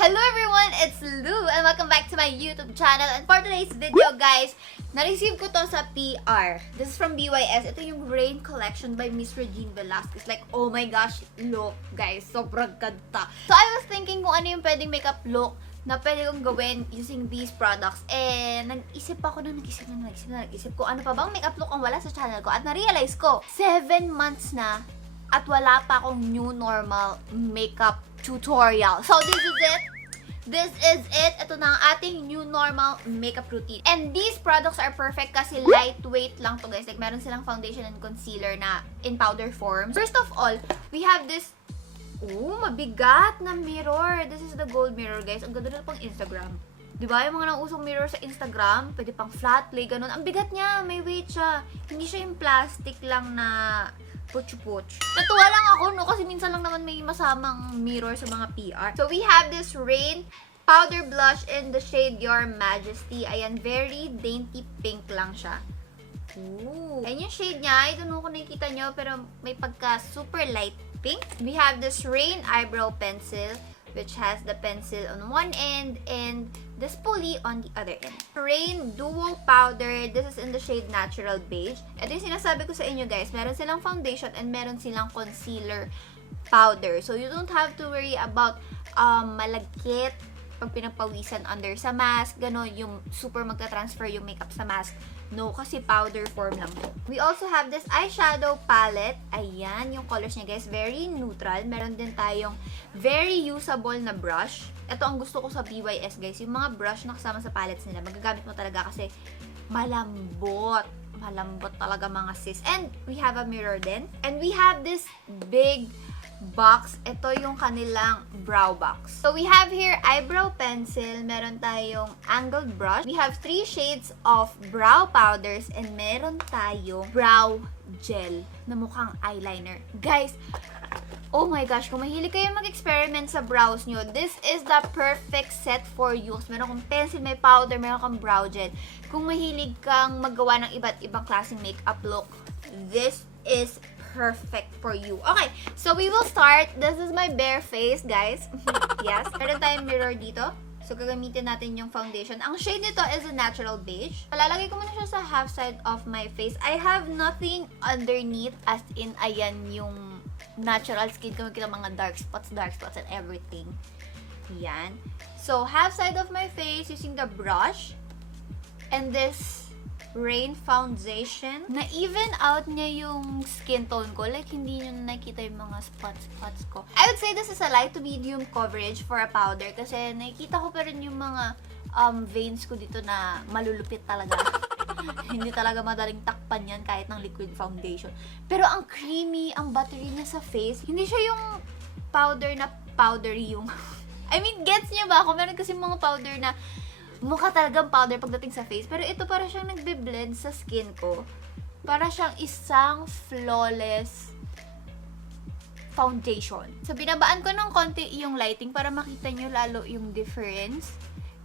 Hello everyone! It's Lou and welcome back to my YouTube channel. And for today's video, guys, na-receive ko to sa PR. This is from BYS. Ito yung Rain Collection by Miss Regine Velasquez. Like, oh my gosh, look, guys, sobrang ganda. So, I was thinking kung ano yung pwedeng makeup look na pwede kong gawin using these products. And nag-isip ko kung ano pa bang makeup look ang wala sa channel ko. At na-realize ko, 7 months na at wala pa akong new normal makeup tutorial. So, this is it. This is it. Ito na ang ating new normal makeup routine. And these products are perfect kasi lightweight lang to, guys. Like, meron silang foundation and concealer na in powder form. First of all, we have this mabigat na mirror. This is the gold mirror, guys. Ang ganda na pang Instagram. Diba? Yung mga nausong mirror sa Instagram, pwede pang flat lay, ganun. Ang bigat niya. May weight siya. Hindi siya yung plastic lang na puch-puch. Natuwa lang ako, no? Kasi minsan lang naman may masamang mirror sa mga PR. So, we have this Rain Powder Blush in the shade Your Majesty. Ayan, very dainty pink lang siya. Ooh. Ayan yung shade niya. I don't know kung nakikita nyo, pero may pagka super light pink. We have this Rain Eyebrow Pencil, which has the pencil on one end and the spoolie on the other end. Rain Duo Powder. This is in the shade Natural Beige. Ito yung sinasabi ko sa inyo, guys. Meron silang foundation and meron silang concealer powder. So, you don't have to worry about malagkit pag pinagpawisan under sa mask. Ganon, yung super magta-transfer yung makeup sa mask. No, kasi powder form lang to. We also have this eyeshadow palette. Ayan, yung colors niya, guys. Very neutral. Meron din tayong very usable na brush. Ito ang gusto ko sa BYS, guys. Yung mga brush na kasama sa palettes nila, magagamit mo talaga kasi malambot. Malambot talaga, mga sis. And we have a mirror din. And we have this big box. Ito yung kanilang brow box. So, we have here eyebrow pencil. Meron tayong angled brush. We have 3 shades of brow powders. And meron tayong brow gel na mukhang eyeliner. Guys, oh my gosh, kung mahilig kayo mag-experiment sa brows nyo, this is the perfect set for you. Meron kang pencil, may powder, meron kang brow gel. Kung mahilig kang magawa ng iba't ibang klaseng makeup look, this is perfect for you. Okay, so we will start. This is my bare face, guys. Yes. Meron tayong mirror dito. So, gagamitin natin yung foundation. Ang shade nito is a natural beige. Palalagay ko muna siya sa half side of my face. I have nothing underneath, as in, ayan yung natural skin ko. Makikita mga dark spots and everything. Yan. So, half side of my face using the brush. And this Rain foundation. Na-even out niya yung skin tone ko. Like, hindi nyo nakikita yung mga spots ko. I would say this is a light to medium coverage for a powder. Kasi nakikita ko pa rin yung mga veins ko dito na malulupit talaga. Hindi talaga madaling takpan yan kahit ng liquid foundation. Pero ang creamy, ang buttery niya sa face. Hindi siya yung powder na powdery yung I mean, gets niya ba ako? Meron kasi mga powder na mukha talagang powder pagdating sa face. Pero ito para siyang nagbe-blend sa skin ko. Para siyang isang flawless foundation. So, binabaan ko ng konti yung lighting para makita nyo lalo yung difference.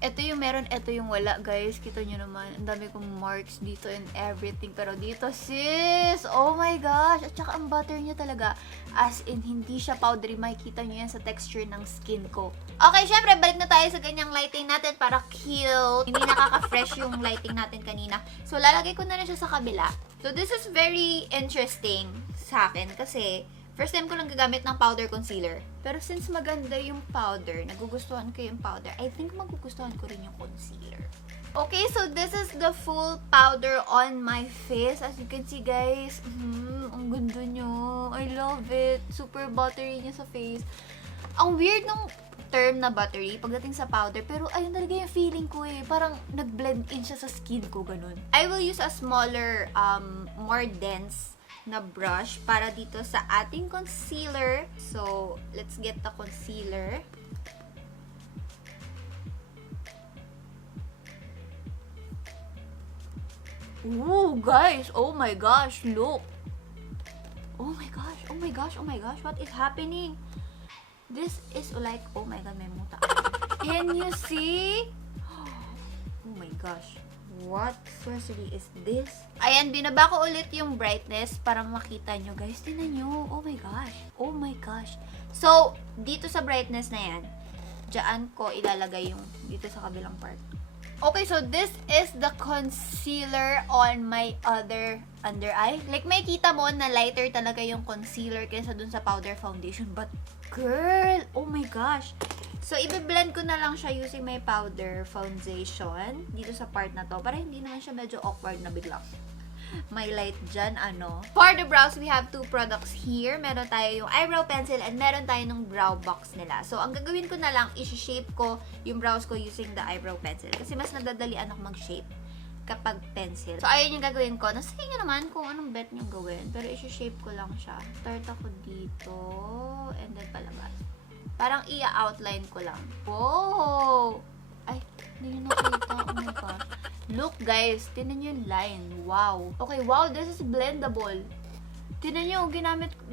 Ito yung meron, ito yung wala, guys. Kita nyo naman, ang dami kong marks dito and everything. Pero dito, sis! Oh my gosh! At saka ang butter niya talaga. As in, hindi siya powdery. Makikita nyo yan sa texture ng skin ko. Okay, syempre, balik na tayo sa ganyang lighting natin para cute. Hindi nakaka-fresh yung lighting natin kanina. So, lalagay ko na rin siya sa kabila. So, this is very interesting sa akin kasi first time ko lang gagamit ng powder concealer. Pero since maganda yung powder, nagugustuhan ko yung powder, I think magugustuhan ko rin yung concealer. Okay, so this is the full powder on my face. As you can see, guys, ang ganda nyo. I love it. Super buttery niya sa face. Ang weird ng term na buttery pagdating sa powder, pero ayun talaga yung feeling ko eh. Parang nag-blend in siya sa skin ko, ganun. I will use a smaller, more dense na brush para dito sa ating concealer. So, let's get the concealer. Ooh, guys! Oh my gosh, look! Oh my gosh, oh my gosh, oh my gosh, what is happening? This is like, oh my god, may muta. Can you see? Oh my gosh. What sorcery is this? Ayan, binaba ko ulit yung brightness para makita nyo. Guys, tingnan nyo. Oh my gosh. Oh my gosh. So, dito sa brightness na yan, Diyan ko ilalagay yung dito sa kabilang part. Okay, so this is the concealer on my other under eye. Like, may kita mo na lighter talaga yung concealer kaysa dun sa powder foundation. But, girl, oh my gosh. So, i-blend ko na lang siya using my powder foundation dito sa part na to. Para hindi naman siya medyo awkward na biglang. May light dyan, ano. For the brows, we have two products here. Meron tayo yung eyebrow pencil and meron tayo ng brow box nila. So, ang gagawin ko na lang, isi-shape ko yung brows ko using the eyebrow pencil. Kasi mas nadadalian ako mag-shape kapag pencil. So, ayun yung gagawin ko. Nasa inyo naman kung anong bet nyo gawin. Pero isi-shape ko lang siya. Start ako dito. And then palabas. Parang i-outline ko lang. Whoa! Ay, hindi nyo nakita. Oh my gosh. Look guys, tinan nyo yung line. Wow. Okay, wow, this is blendable. Tinan nyo,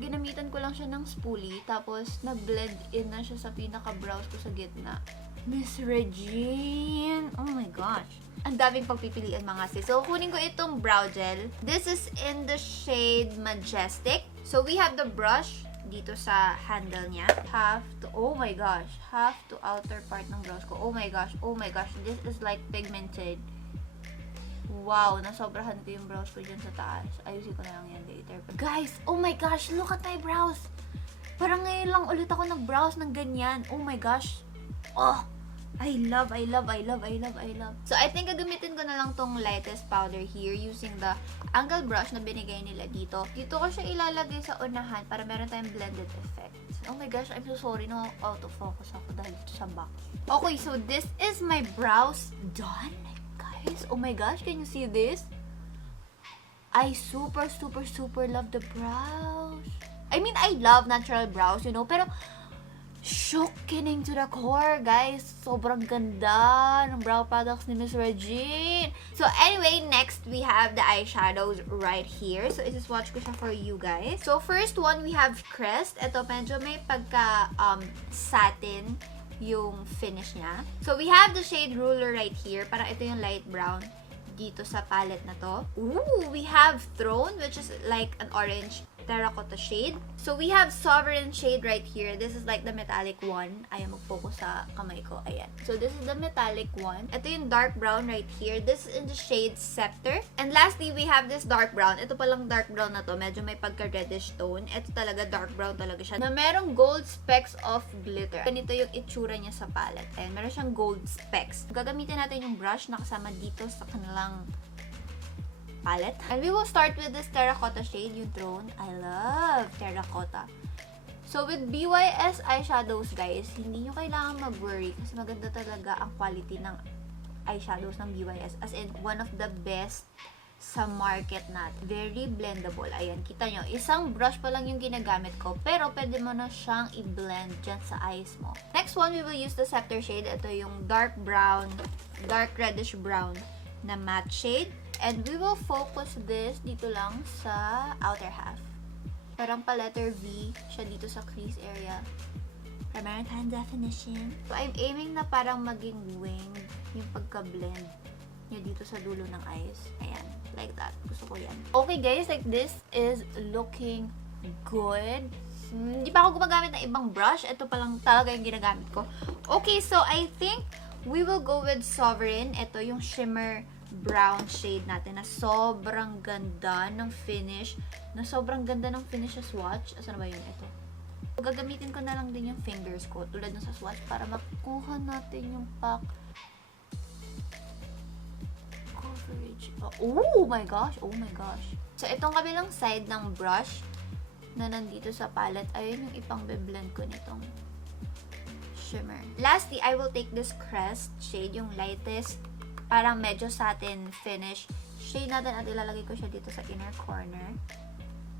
ginamitan ko lang siya ng spoolie. Tapos, nag-blend in na siya sa pinaka-brows ko sa gitna. Miss Regine! Oh my gosh. Ang daming pagpipilian mga sis. So, kunin ko itong brow gel. This is in the shade Majestic. So, we have the brush dito sa handle niya. Half to, oh my gosh, half to outer part ng brows ko. Oh my gosh, this is like pigmented. Wow, nasobrahan ko yung brows ko dyan sa taas. Ayusin ko na lang yan later. Guys, oh my gosh, look at my brows. Parang ngayon lang ulit ako nag-brows ng ganyan. Oh my gosh. Oh, I love. So, I think gagamitin ko na lang tong lightest powder here using the angle brush na binigay nila dito. Dito ko siya ilalagay sa unahan para meron tayong blended effect. Oh my gosh, I'm so sorry. No, out of focus ako dahil sa box. Okay, so this is my brows done. Guys, oh my gosh, can you see this? I super love the brows. I mean, I love natural brows, you know, pero shocking to the core, guys. Sobrang ganda ng brow products ni Miss Regine. So, anyway, next we have the eyeshadows right here. So, isi-swatch ko siya for you guys. So, first one, we have Crest. Ito, medyo may pagka satin yung finish niya. So, we have the shade Ruler right here. Parang ito yung light brown dito sa palette na to. Ooh, we have Throne, which is like an orange terracotta shade. So, we have Sovereign shade right here. This is like the metallic one. Ayan, mag-focus sa kamay ko. Ayan. So, this is the metallic one. Ito yung dark brown right here. This is in the shade Scepter. And lastly, we have this dark brown. Ito palang dark brown na to. Medyo may pagka-reddish tone. Ito talaga dark brown talaga siya. Na merong gold specks of glitter. Ganito yung itsura niya sa palette. Ayan, meron siyang gold specks. Gagamitin natin yung brush na kasama dito sa kanilang palette. And we will start with this terracotta shade, yung Throne. I love terracotta. So, with BYS eyeshadows, guys, hindi nyo kailangan mag-worry kasi maganda talaga ang quality ng eyeshadows ng BYS. As in, one of the best sa market natin. Very blendable. Ayan, kita nyo. Isang brush pa lang yung ginagamit ko, pero pwede mo na siyang i-blend dyan sa eyes mo. Next one, we will use the Scepter shade. Ito yung dark brown, dark reddish brown na matte shade. And we will focus this dito lang sa outer half. Parang pa-letter V siya dito sa crease area. Para meron tayong definition. So, I'm aiming na parang maging wing yung pagka-blend nyo dito sa dulo ng eyes. Ayan. Like that. Gusto ko yan. Okay, guys. Like, this is looking good. Hindi pa ako gumagamit ng ibang brush. Ito pa lang talaga yung ginagamit ko. Okay, so I think we will go with Sovereign. Ito yung shimmer brown shade natin na sobrang ganda ng finish. Na sobrang ganda ng finish sa swatch. Asan na ba yun? Ito. Gagamitin ko na lang din yung fingers ko tulad ng sa swatch para makuha natin yung pack coverage. Oh my gosh! Oh my gosh! So, itong kabilang side ng brush na nandito sa palette, ayun yung ipang-blend ko nitong shimmer. Lastly, I will take this Crest shade, yung lightest parang medyo satin finish shade natin at ilalagay ko siya dito sa inner corner.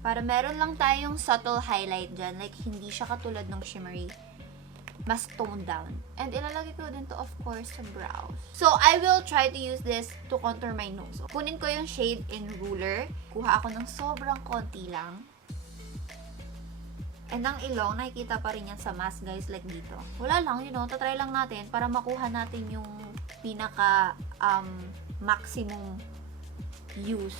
Para meron lang tayong subtle highlight dyan. Like, hindi siya katulad ng shimmery. Mas toned down. And ilalagay ko din to, of course, sa brows. So, I will try to use this to contour my nose. So, kunin ko yung shade in Ruler. Kuha ako ng sobrang konti lang. And ang ilong, nakikita pa rin yan sa mask, guys, like dito. Wala lang, you know, tatry lang natin para makuha natin yung pinaka maximum use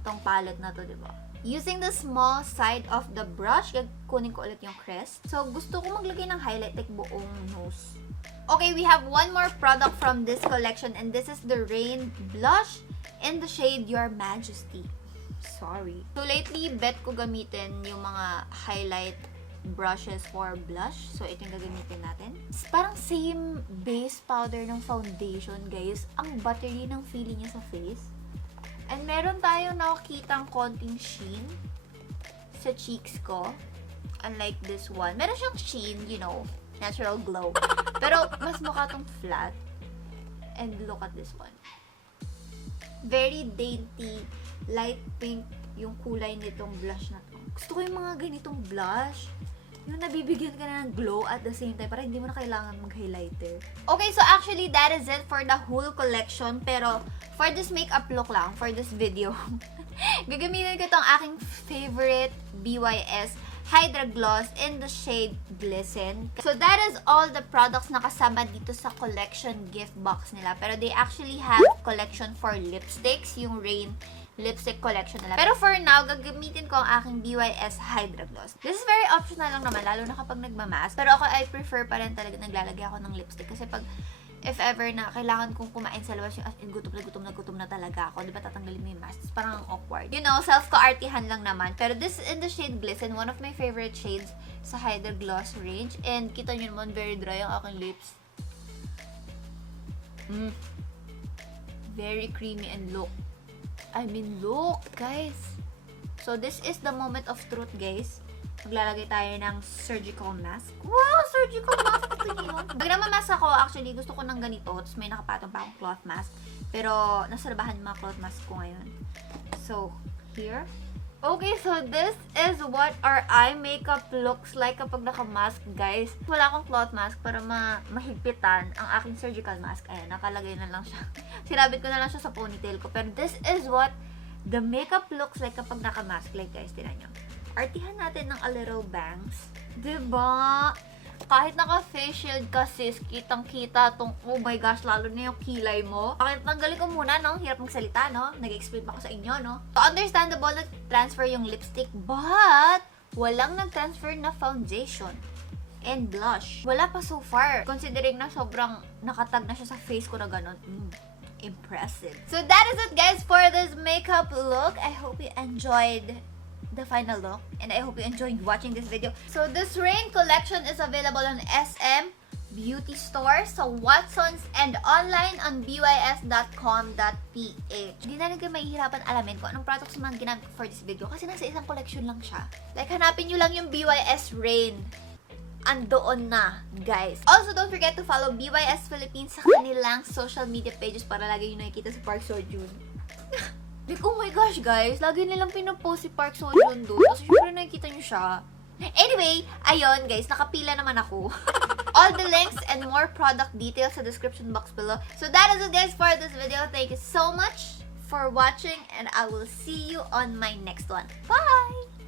itong palette na to, diba? Using the small side of the brush, kunin ko ulit yung crest. So, gusto ko maglagay ng highlight like buong nose. Okay, we have one more product from this collection, and this is the Rain Blush in the shade Your Majesty. Sorry. So, lately, bet ko gamitin yung mga highlight brushes for blush. So, ito yung gagamitin natin. It's parang same base powder ng foundation, guys. Ang buttery ng feeling niya sa face. And meron tayong nakakitang konting sheen sa cheeks ko. Unlike this one. Meron siyang sheen, you know, natural glow. Pero, mas mukha tong flat. And look at this one. Very dainty, light pink yung kulay nitong blush na to. Gusto ko yung mga ganitong blush. Yung nabibigyan ka na ng glow at the same time para hindi mo na kailangan mag-highlighter. Okay, so actually that is it for the whole collection. Pero for this makeup look lang, for this video, gagamitin ko itong aking favorite BYS Hydra Gloss in the shade Glisten. So that is all the products na kasama dito sa collection gift box nila. Pero they actually have collection for lipsticks, yung Rain lipstick collection nila. Pero for now, gagamitin ko ang aking BYS Hydra Gloss. This is very optional lang naman, lalo na kapag nagmamask. Pero ako, I prefer pa rin talaga naglalagay ako ng lipstick. Kasi pag, if ever na kailangan kong kumain sa labas, yung as in, gutom na talaga ako. Diba tatanggalin mo yung mask? It's parang awkward. You know, self-ka-artihan lang naman. Pero this is in the shade Glisten, one of my favorite shades sa Hydra Gloss range. And kita nyo naman, very dry ang aking lips. Very creamy and look. Look, guys. So, this is the moment of truth, guys. Maglalagay tayo ng surgical mask. Wow, surgical mask! Ito yun. Pag namamask ako, actually, gusto ko ng ganito. Tapos may nakapatong pa akong cloth mask. Pero, nasa labahan yung mga cloth mask ko ngayon. So, here. Okay, so this is what our eye makeup looks like kapag nakamask, guys. Wala akong cloth mask para mahigpitan ang aking surgical mask. Ayan, nakalagay na lang siya. Sinabit ko na lang siya sa ponytail ko. Pero this is what the makeup looks like kapag nakamask. Like, guys, tinan nyo. Artihan natin ng a little bangs. Diba? Kahit naka-face shield ka, sis, kitang-kita tong, oh my gosh, lalo na yung kilay mo. Bakit tanggalin ko muna, no? Hirap magsalita, no? Nag-explain pa ako sa inyo, no? So, understandable, nag-transfer yung lipstick, but walang nag-transfer na foundation and blush. Wala pa so far. Considering na sobrang nakatag na siya sa face ko na ganun. Impressive. So, that is it, guys, for this makeup look. I hope you enjoyed the final look, and I hope you enjoyed watching this video. So this Rain collection is available on SM Beauty Store, so Watsons, and online on bys.com.ph. Hindi na rin kayo mahihirapan alamin kung anong products naman ginamit for this video kasi nasa isang collection lang siya. Like, hanapin nyo lang yung BYS Rain. Andoon na, guys. Also, don't forget to follow BYS Philippines sa kanilang social media pages para lagi nyo nakikita si Park Seo-joon. Like, oh my gosh, guys, lagi nilang pinapost si Park Seo-joon doon. Kasi syempre nakikita nyo siya. Anyway, ayun, guys, nakapila naman ako. All the links and more product details sa description box below. So that is it, guys, for this video. Thank you so much for watching, and I will see you on my next one. Bye!